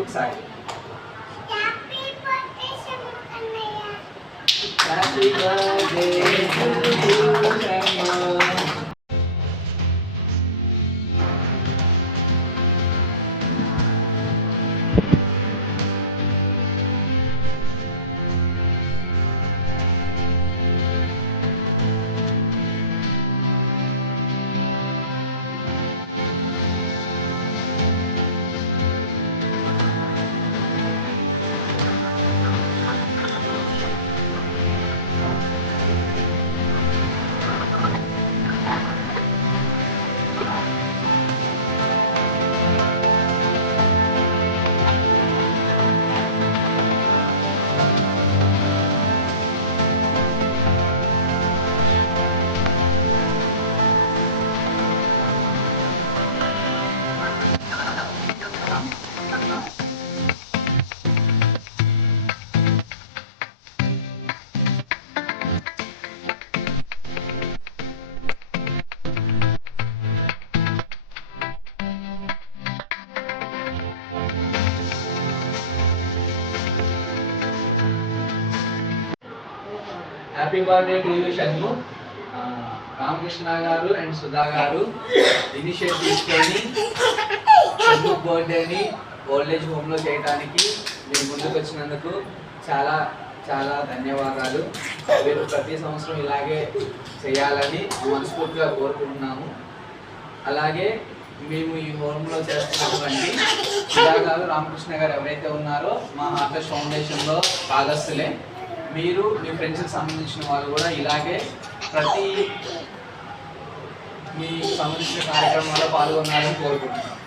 ఒకసారి happy birthday to you. Happy birthday to you Shanmu. రామకృష్ణ గారు అండ్ సుధా గారు ఇనిషియేటివ్ తీసుకొని షణ్ము బర్త్డేని ఓల్డేజ్ హోమ్లో చేయడానికి మీరు ముందుకు వచ్చినందుకు చాలా చాలా ధన్యవాదాలు. మీరు ప్రతి సంవత్సరం ఇలాగే చేయాలని మనస్ఫూర్తిగా కోరుకుంటున్నాము. అలాగే మేము ఈ హోమ్లో చేస్తున్నటువంటి సుధా గారు రామకృష్ణ గారు ఎవరైతే ఉన్నారో మా హార్ట్ ఫౌండేషన్లో భాగస్తులే. మీరు మీ ఫ్రెండ్స్కి సంబంధించిన వాళ్ళు కూడా ఇలాగే ప్రతి మీ సంబంధించిన కార్యక్రమాల్లో పాల్గొనాలని కోరుకుంటున్నాను.